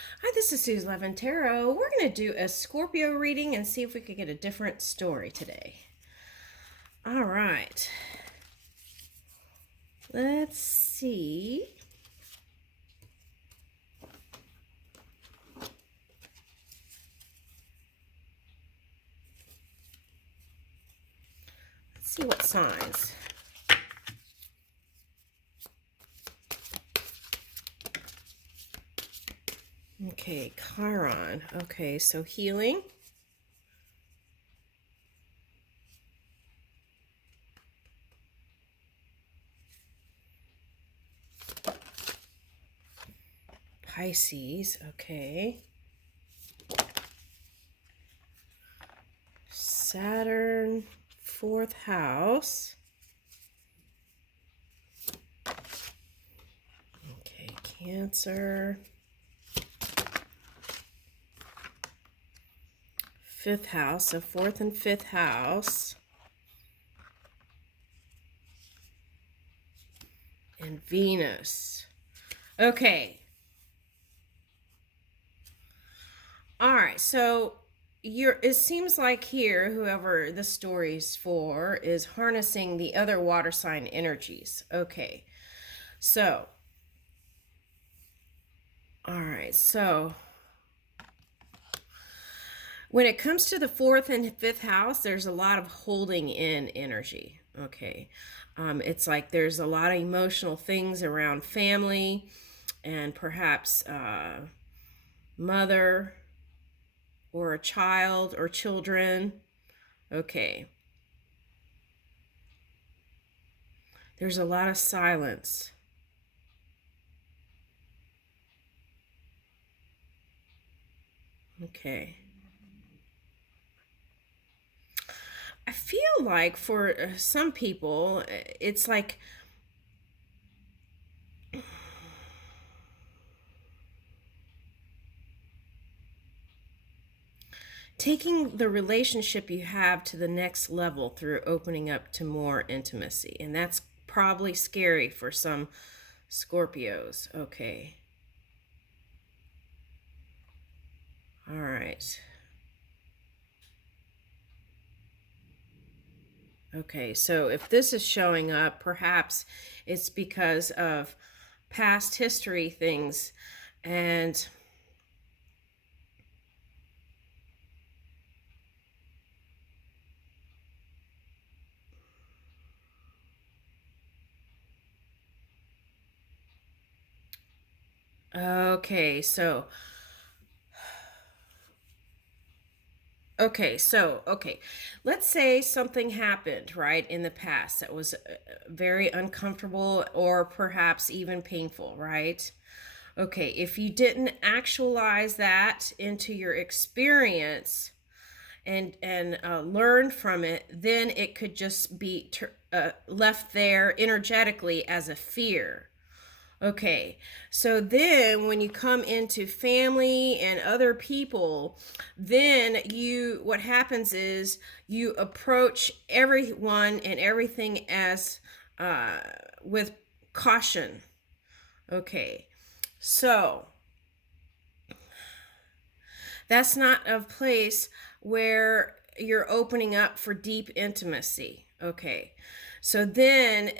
Hi, this is Suze Levin Tarot. We're going to do a Scorpio reading and see if we could get a different story today. All right. Let's see. Let's see what signs. Okay, Chiron. Okay, so healing. Pisces. Okay. Saturn, fourth house. Okay, Cancer. Fifth house, so fourth and fifth house. And Venus. Okay. All right. So it seems like here, whoever the story's for is harnessing the other water sign energies. Okay. So, all right. So when it comes to the fourth and fifth house, there's a lot of holding in energy. Okay. It's like there's a lot of emotional things around family and perhaps mother or a child or children. Okay. There's a lot of silence. Okay. I feel like for some people, it's like taking the relationship you have to the next level through opening up to more intimacy. And that's probably scary for some Scorpios. Okay. All right. Okay, so if this is showing up, perhaps it's because of past history things and okay, so okay. Let's say something happened, right, in the past that was very uncomfortable or perhaps even painful, right? Okay, if you didn't actualize that into your experience and learn from it, then it could just be left there energetically as a fear. Okay, so then when you come into family and other people, then what happens is you approach everyone and everything as with caution. Okay, so that's not a place where you're opening up for deep intimacy. Okay, so then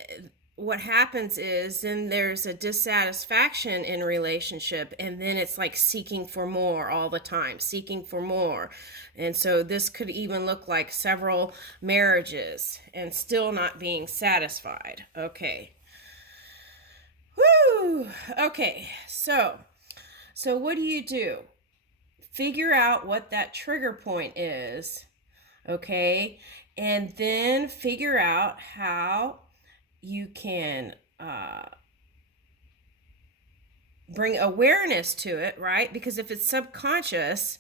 what happens is then there's a dissatisfaction in relationship, and then it's like seeking for more all the time, seeking for more. And so this could even look like several marriages and still not being satisfied. Okay. Woo. Okay, so what do? Figure out what that trigger point is, okay, and then figure out how you can bring awareness to it, right? Because if it's subconscious,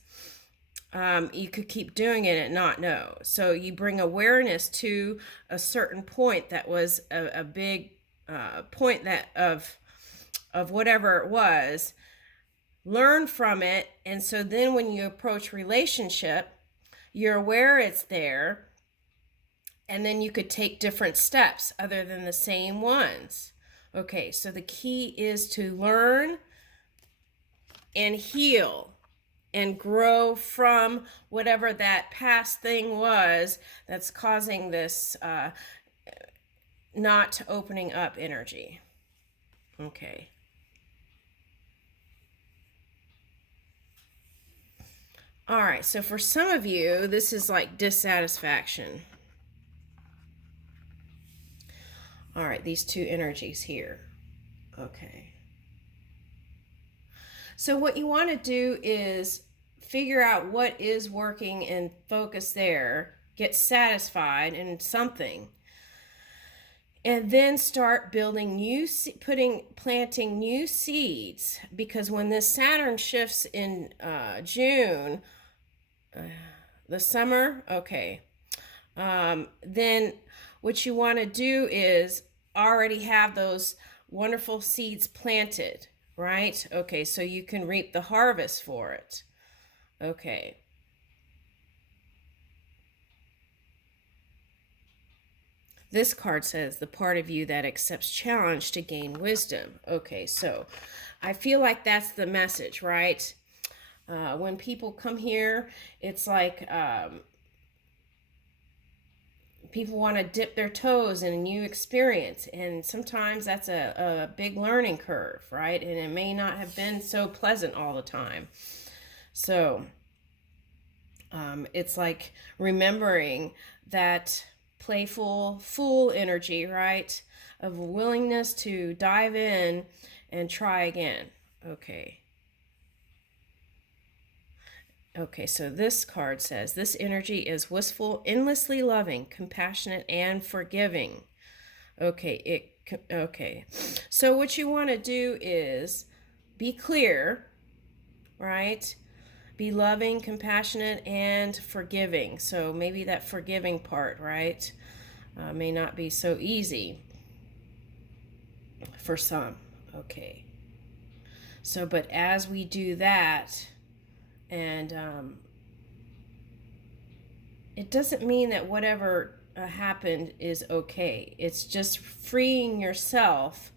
you could keep doing it and not know. So you bring awareness to a certain point that was a big point that of whatever it was. Learn from it, and so then when you approach relationship, you're aware it's there, and then you could take different steps other than the same ones. Okay, so the key is to learn and heal and grow from whatever that past thing was that's causing this not opening up energy. Okay. All right, so for some of you, this is like dissatisfaction. All right, these two energies here. Okay. So what you want to do is figure out what is working and focus there, get satisfied in something, and then start building planting new seeds, because when this Saturn shifts in June, the summer, okay, then what you want to do is already have those wonderful seeds planted, right? Okay, so you can reap the harvest for it. Okay. This card says the part of you that accepts challenge to gain wisdom. Okay, so I feel like that's the message, right? When people come here, it's like people want to dip their toes in a new experience, and sometimes that's a big learning curve, right? And it may not have been so pleasant all the time. So it's like remembering that playful fool energy, right? Of willingness to dive in and try again. Okay. Okay, so this card says this energy is wistful, endlessly loving, compassionate, and forgiving. Okay, okay. So what you want to do is be clear, right? Be loving, compassionate, and forgiving. So maybe that forgiving part, right, may not be so easy for some. Okay. So, but as we do that, and it doesn't mean that whatever happened is okay. It's just freeing yourself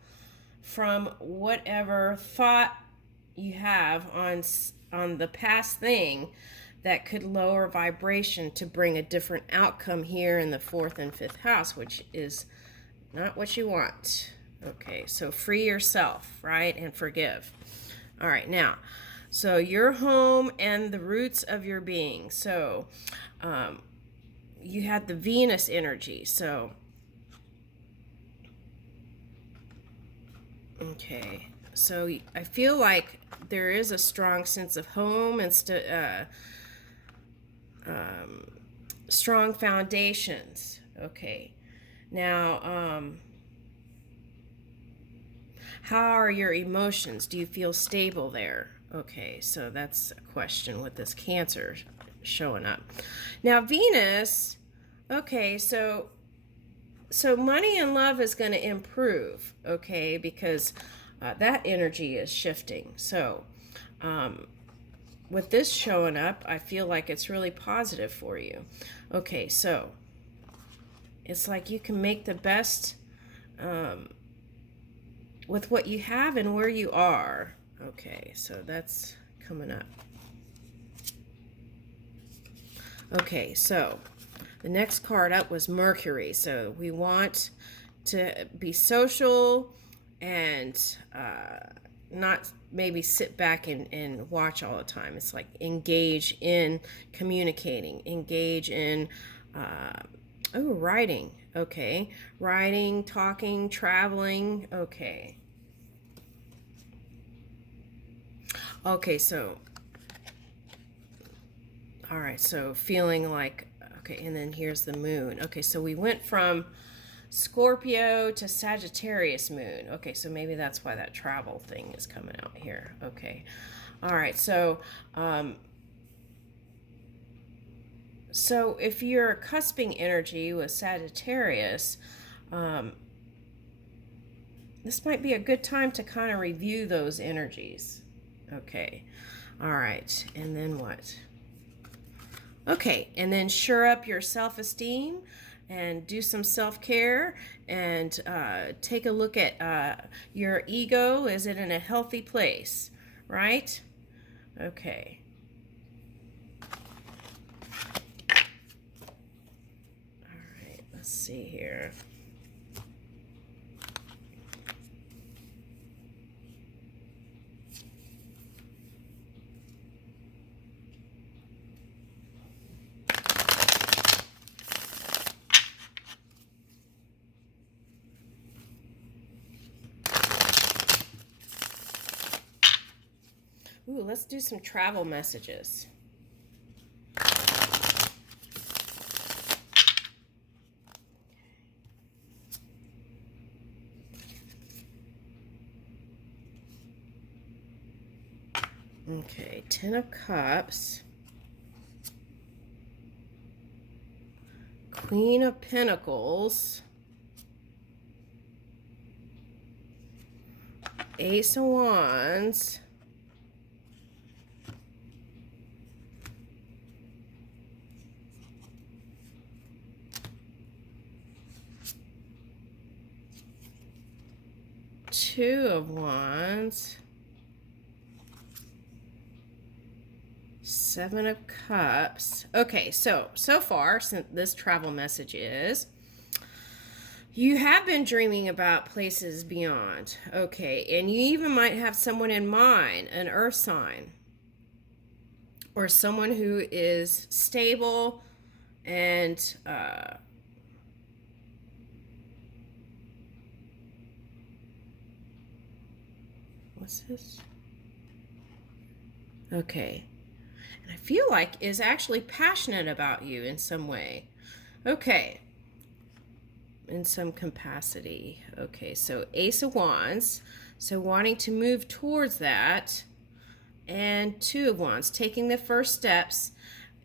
from whatever thought you have on the past thing that could lower vibration to bring a different outcome here in the 4th and 5th house, which is not what you want. Okay, so free yourself, right, and forgive. All right, now, so your home and the roots of your being. So you had the Venus energy. So, okay. So I feel like there is a strong sense of home and strong foundations. Okay. Now, how are your emotions? Do you feel stable there? Okay, so that's a question with this Cancer showing up. Now, Venus, okay, so money and love is going to improve, okay, because that energy is shifting. So with this showing up, I feel like it's really positive for you. Okay, so it's like you can make the best with what you have and where you are. Okay, so that's coming up. Okay, so the next card up was Mercury. So we want to be social and not maybe sit back and watch all the time. It's like engage in communicating, engage in writing. Okay, writing, talking, traveling. Okay. Okay, so all right, so feeling like, okay, and then here's the moon. Okay, so we went from Scorpio to Sagittarius moon. Okay, so maybe that's why that travel thing is coming out here. Okay. All right, so so if you're cusping energy with Sagittarius, this might be a good time to kind of review those energies. Okay. All right, and then what? Okay, and then shore up your self-esteem and do some self-care and take a look at your ego. Is it in a healthy place, right? Okay. All right, let's see here. Ooh, let's do some travel messages. Okay, Ten of Cups. Queen of Pentacles. Ace of Wands. Two of Wands. Seven of Cups. Okay, so far, since this travel message is, you have been dreaming about places beyond. Okay, and you even might have someone in mind, an earth sign, or someone who is stable and what's this? Okay. And I feel like is actually passionate about you in some way. Okay. In some capacity. Okay, so Ace of Wands. So wanting to move towards that. And Two of Wands, taking the first steps,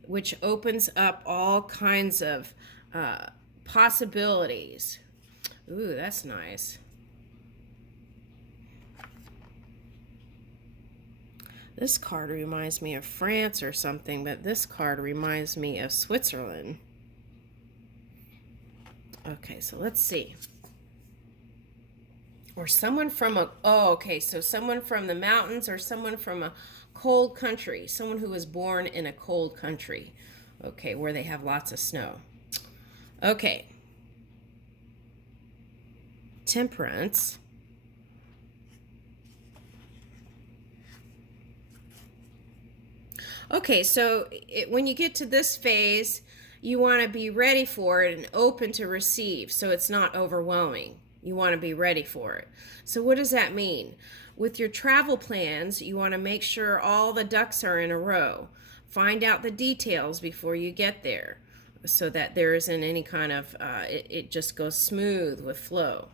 which opens up all kinds of possibilities. Ooh, that's nice. This card reminds me of France or something, but this card reminds me of Switzerland. Okay, so let's see. Or someone from a, oh, okay, so someone from the mountains or someone from a cold country. Someone who was born in a cold country. Okay, where they have lots of snow. Okay. Temperance. Okay, so when you get to this phase, you want to be ready for it and open to receive, so it's not overwhelming. You want to be ready for it. So what does that mean? With your travel plans, you want to make sure all the ducks are in a row. Find out the details before you get there so that there isn't any kind of, it just goes smooth with flow.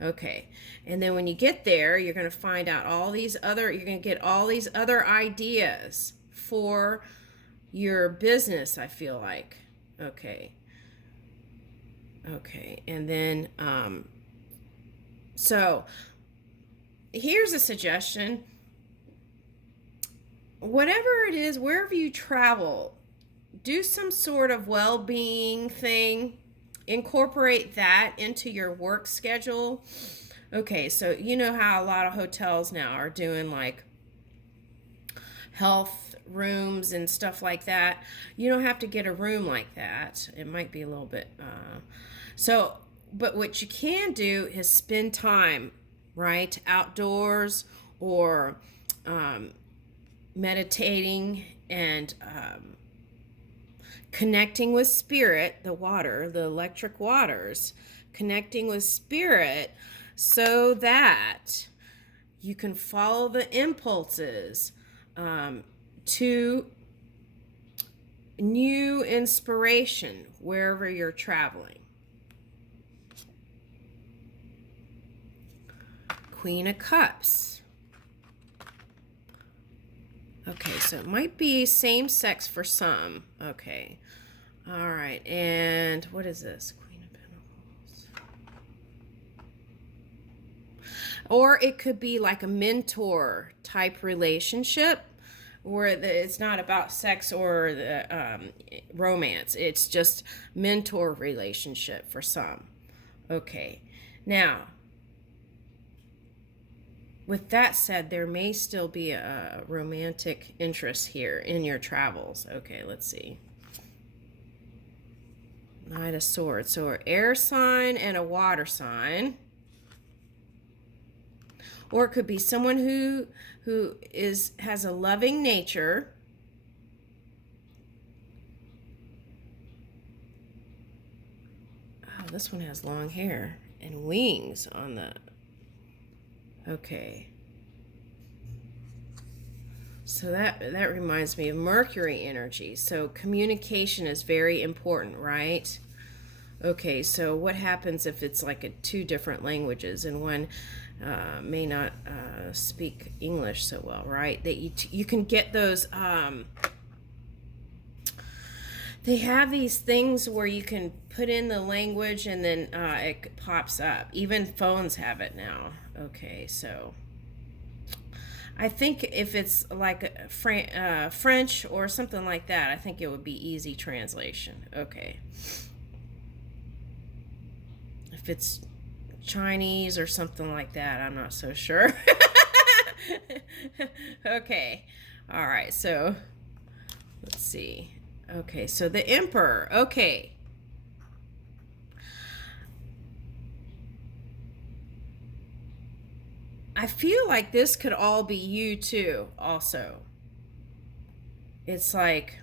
Okay, and then when you get there, you're going to find out all these other, you're going to get all these other ideas for your business, I feel like. Okay. Okay, and then, so here's a suggestion. Whatever it is, wherever you travel, do some sort of well-being thing. Incorporate that into your work schedule. Okay, so you know how a lot of hotels now are doing like health rooms and stuff like that. You don't have to get a room like that. It might be a little bit but what you can do is spend time, right, outdoors, or meditating and connecting with spirit, the water, the electric waters, connecting with spirit so that you can follow the impulses to new inspiration wherever you're traveling. Queen of Cups. Okay, so it might be same sex for some. Okay. All right, and what is this? Queen of Pentacles. Or it could be like a mentor type relationship where it's not about sex or the romance. It's just mentor relationship for some. Okay, now with that said, there may still be a romantic interest here in your travels. Okay, let's see. Knight of Swords. So an air sign and a water sign. Or it could be someone who has a loving nature. Oh, this one has long hair and wings on the... Okay. So that reminds me of Mercury energy. So communication is very important, right? Okay, so what happens if it's like two different languages and one may not speak English so well, right? That you can get those... they have these things where you can put in the language and then it pops up. Even phones have it now. Okay, so I think if it's like French or something like that, I think it would be easy translation. Okay. If it's Chinese or something like that, I'm not so sure. Okay. All right, so let's see. Okay, so the Emperor. Okay. I feel like this could all be you too, also. It's like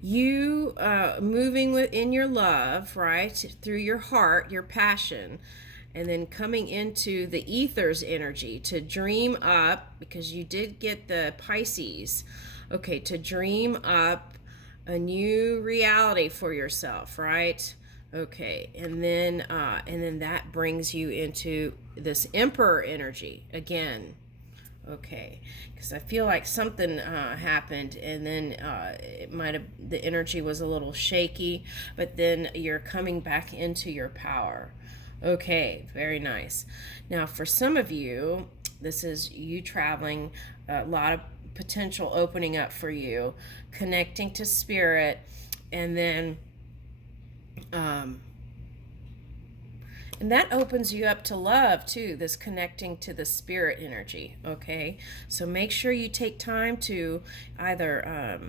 you moving in your love, right? Through your heart, your passion, and then coming into the ether's energy to dream up, because you did get the Pisces. Okay, to dream up a new reality for yourself, right? Okay, and then that brings you into this Emperor energy again. Okay, because I feel like something happened, and then it might have, the energy was a little shaky, but then you're coming back into your power. Okay, very nice. Now, for some of you, this is you traveling, a lot of potential opening up for you, connecting to spirit, and then and that opens you up to love too, this connecting to the spirit energy. Okay, so make sure you take time to either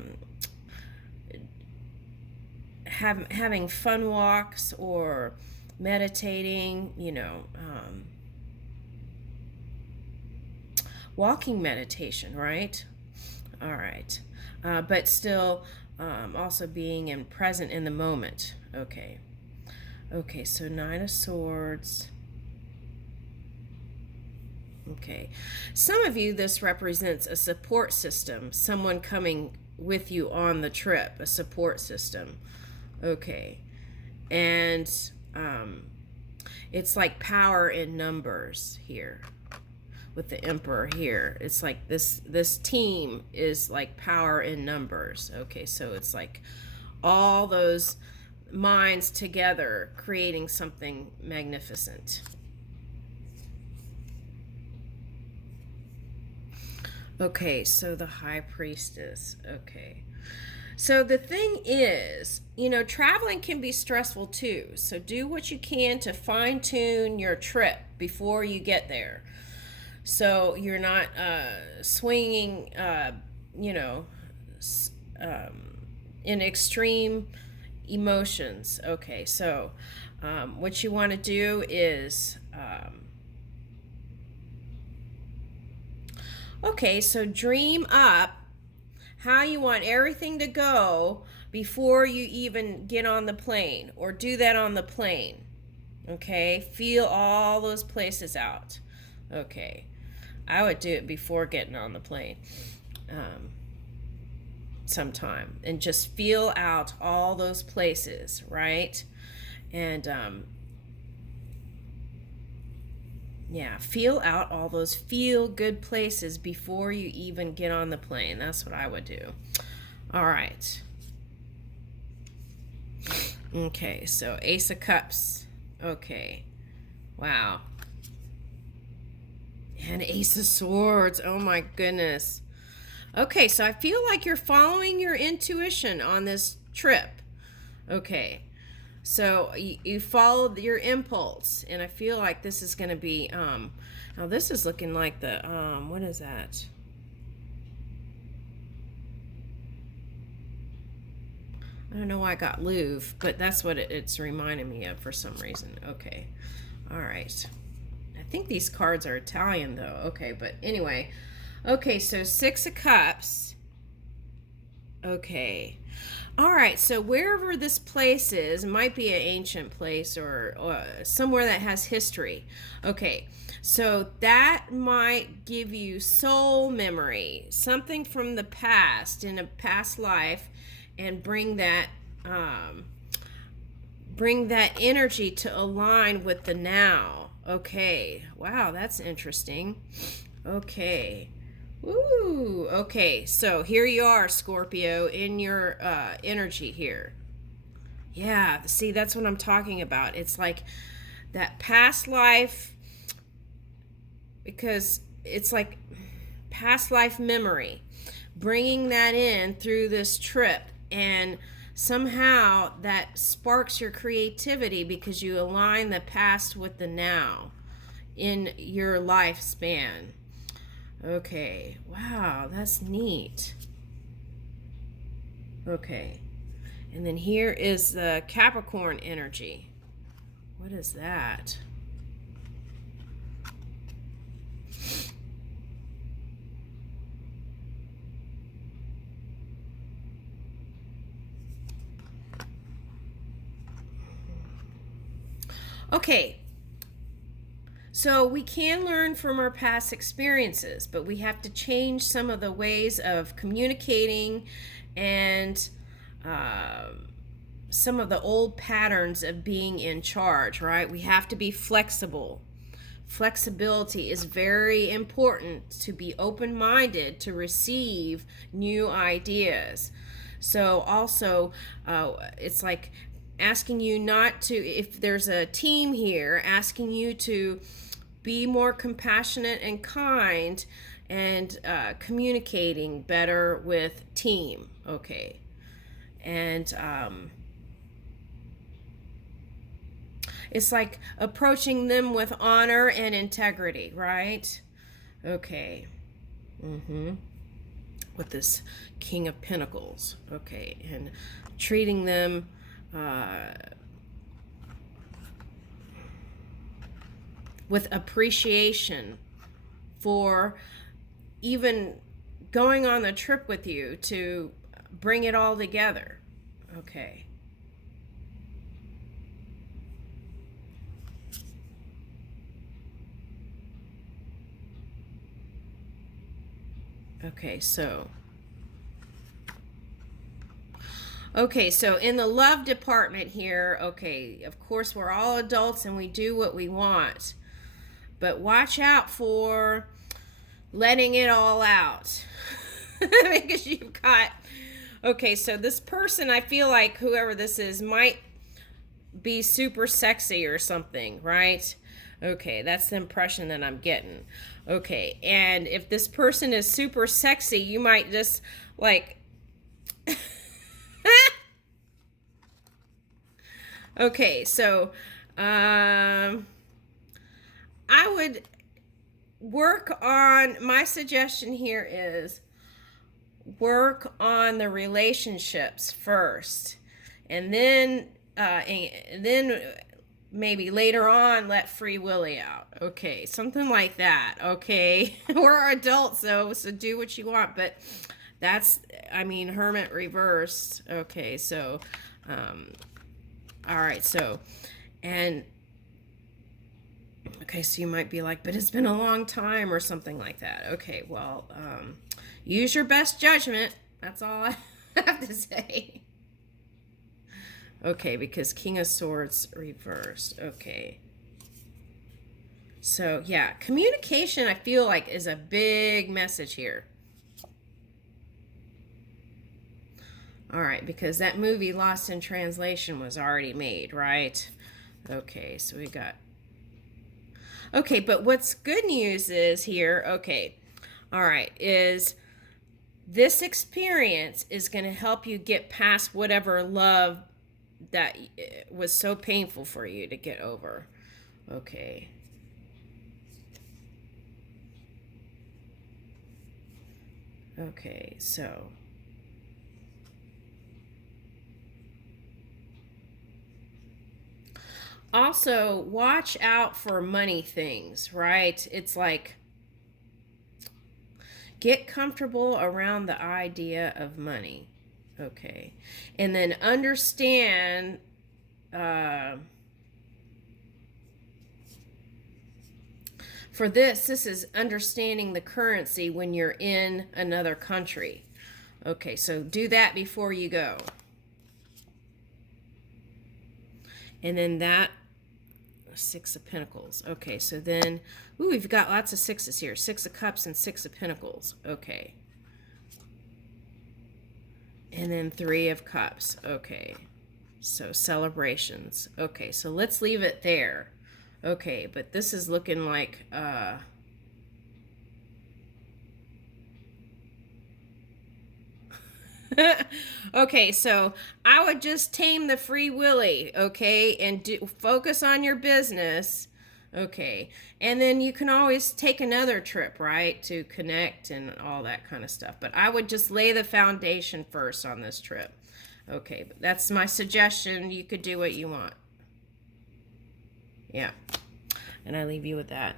having fun walks or meditating, walking meditation, right? All right, but still also being present in the moment. Okay. Okay, so Nine of Swords. Okay. Some of you, this represents a support system, someone coming with you on the trip, a support system. Okay. And it's like power in numbers here with the Emperor here. It's like this team is like power in numbers. Okay, so it's like all those minds together creating something magnificent. Okay, so the High Priestess. Okay, so the thing is, traveling can be stressful too, so do what you can to fine-tune your trip before you get there, so you're not swinging in extreme emotions. Okay, so what you want to do is okay, so dream up how you want everything to go before you even get on the plane, or do that on the plane. Okay, feel all those places out. Okay, I would do it before getting on the plane. Sometime, and just feel out all those places, right? And yeah, feel out all those feel good places before you even get on the plane. That's what I would do. All right. Okay, so Ace of Cups. Okay, wow. And Ace of Swords. Oh my goodness. Okay, so I feel like you're following your intuition on this trip. Okay, So you follow your impulse, and I feel like this is going to be, now this is looking like the, what is that? I don't know why I got Louvre, but that's what it's reminding me of for some reason. Okay. All right. I think these cards are Italian though. Okay, but anyway. Okay, so Six of Cups. Okay. All right, so wherever this place is, it might be an ancient place or somewhere that has history. Okay, so that might give you soul memory, something from the past, in a past life, and bring that energy to align with the now. Okay, wow, that's interesting. Okay. Ooh, okay, so here you are, Scorpio, in your energy here. Yeah, see, that's what I'm talking about. It's like that past life, because it's like past life memory, bringing that in through this trip, and somehow that sparks your creativity because you align the past with the now in your lifespan. Okay, wow, that's neat. Okay, and then here is the Capricorn energy. What is that? Okay, so we can learn from our past experiences, but we have to change some of the ways of communicating and some of the old patterns of being in charge, right? We have to be flexible. Flexibility is very important, to be open-minded to receive new ideas. So also, it's like asking you not to, if there's a team here, asking you to be more compassionate and kind, and communicating better with team. Okay. And it's like approaching them with honor and integrity, right? Okay. With this King of Pentacles. Okay. And treating them with appreciation for even going on the trip with you to bring it all together. Okay. Okay, so in the love department here, okay, of course we're all adults and we do what we want. But watch out for letting it all out. Because you've got, okay, so this person, I feel like whoever this is might be super sexy or something, right? Okay, that's the impression that I'm getting. Okay, and if this person is super sexy, you might just like okay, so I would work on, my suggestion here is work on the relationships first, and then maybe later on let Free Willy out. Okay, something like that. Okay. We're adults though, so do what you want, but that's, I mean, Hermit reversed. Okay, so all right, so, and okay, so you might be like, but it's been a long time or something like that. Okay, well, use your best judgment. That's all I have to say. Okay, because King of Swords reversed. Okay. So, yeah, communication, I feel like, is a big message here. All right, because that movie Lost in Translation was already made, right? Okay, so we got... Okay, but what's good news is here, okay, all right, is this experience is going to help you get past whatever love that was so painful for you to get over. Okay. Okay, so also watch out for money things, right? It's like get comfortable around the idea of money. Okay. And then understand for this is understanding the currency when you're in another country. Okay, so do that before you go. And then that Six of Pentacles. Okay, so then, ooh, we've got lots of sixes here. Six of Cups and Six of Pentacles. Okay. And then Three of Cups. Okay. So celebrations. Okay, so let's leave it there. Okay, but this is looking like okay, so I would just tame the free willy, okay, and focus on your business, okay, and then you can always take another trip, right, to connect and all that kind of stuff. But I would just lay the foundation first on this trip. Okay, but that's my suggestion. You could do what you want. Yeah, and I leave you with that.